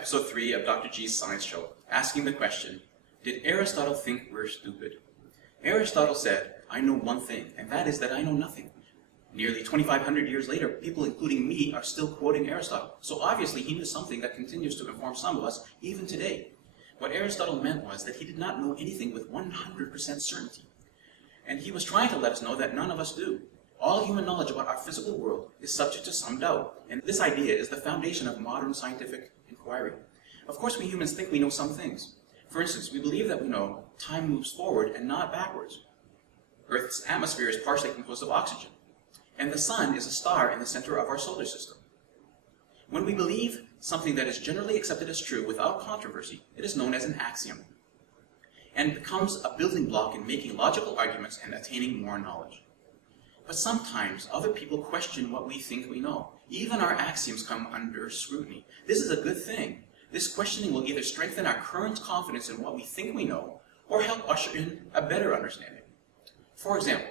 episode 3 of Dr. G's Science Show, asking the question, did Aristotle think we're stupid? Aristotle said, I know one thing, and that is that I know nothing. Nearly 2,500 years later, people including me are still quoting Aristotle, so obviously he knew something that continues to inform some of us even today. What Aristotle meant was that he did not know anything with 100% certainty. And he was trying to let us know that none of us do. All human knowledge about our physical world is subject to some doubt, and this idea is the foundation of modern scientific inquiry. Of course, we humans think we know some things. For instance, we believe that we know time moves forward and not backwards. Earth's atmosphere is partially composed of oxygen, and the sun is a star in the center of our solar system. When we believe something that is generally accepted as true without controversy, it is known as an axiom, and becomes a building block in making logical arguments and attaining more knowledge. But sometimes other people question what we think we know. Even our axioms come under scrutiny. This is a good thing. This questioning will either strengthen our current confidence in what we think we know, or help usher in a better understanding. For example,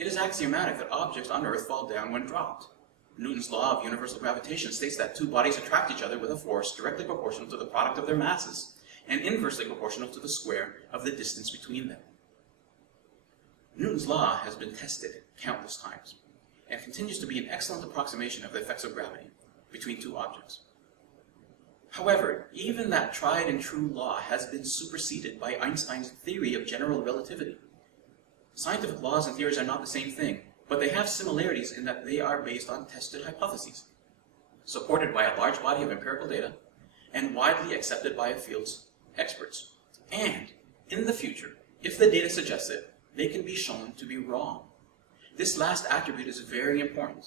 it is axiomatic that objects on Earth fall down when dropped. Newton's law of universal gravitation states that two bodies attract each other with a force directly proportional to the product of their masses, and inversely proportional to the square of the distance between them. Newton's law has been tested countless times, and continues to be an excellent approximation of the effects of gravity between two objects. However, even that tried and true law has been superseded by Einstein's theory of general relativity. Scientific laws and theories are not the same thing, but they have similarities in that they are based on tested hypotheses, supported by a large body of empirical data, and widely accepted by a field's experts. And, in the future, if the data suggests it, they can be shown to be wrong. This last attribute is very important.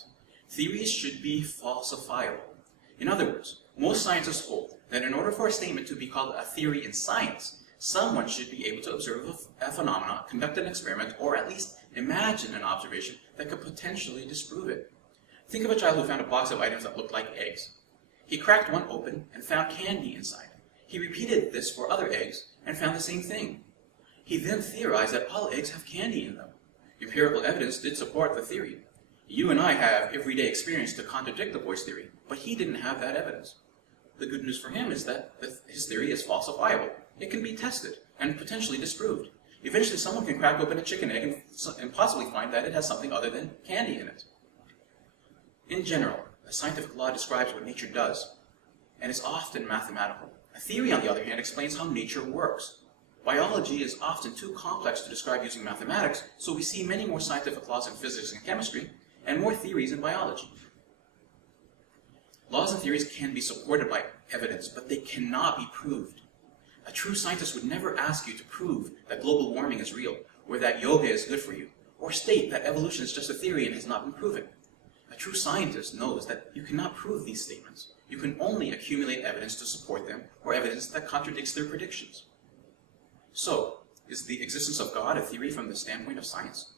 Theories should be falsifiable. In other words, most scientists hold that in order for a statement to be called a theory in science, someone should be able to observe a phenomenon, conduct an experiment, or at least imagine an observation that could potentially disprove it. Think of a child who found a box of items that looked like eggs. He cracked one open and found candy inside. He repeated this for other eggs and found the same thing. He then theorized that all eggs have candy in them. Empirical evidence did support the theory. You and I have everyday experience to contradict the boy's theory, but he didn't have that evidence. The good news for him is that his theory is falsifiable. It can be tested and potentially disproved. Eventually someone can crack open a chicken egg and possibly find that it has something other than candy in it. In general, a scientific law describes what nature does, and is often mathematical. A theory, on the other hand, explains how nature works. Biology is often too complex to describe using mathematics, so we see many more scientific laws in physics and chemistry, and more theories in biology. Laws and theories can be supported by evidence, but they cannot be proved. A true scientist would never ask you to prove that global warming is real, or that yoga is good for you, or state that evolution is just a theory and has not been proven. A true scientist knows that you cannot prove these statements. You can only accumulate evidence to support them, or evidence that contradicts their predictions. So, is the existence of God a theory from the standpoint of science?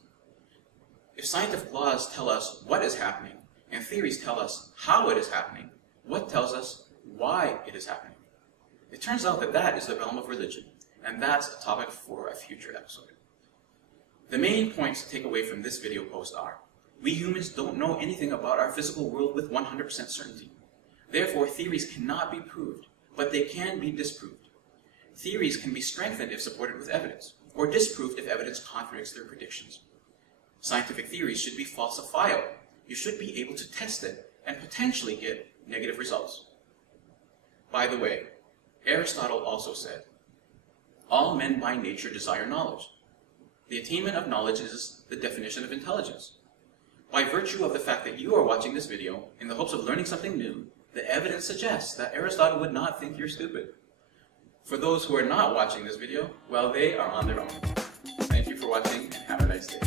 If scientific laws tell us what is happening, and theories tell us how it is happening, what tells us why it is happening? It turns out that that is the realm of religion, and that's a topic for a future episode. The main points to take away from this video post are, we humans don't know anything about our physical world with 100% certainty. Therefore, theories cannot be proved, but they can be disproved. Theories can be strengthened if supported with evidence, or disproved if evidence contradicts their predictions. Scientific theories should be falsifiable. You should be able to test it and potentially get negative results. By the way, Aristotle also said, all men by nature desire knowledge. The attainment of knowledge is the definition of intelligence. By virtue of the fact that you are watching this video in the hopes of learning something new, the evidence suggests that Aristotle would not think you're stupid. For those who are not watching this video, well, they are on their own. Thank you for watching and have a nice day.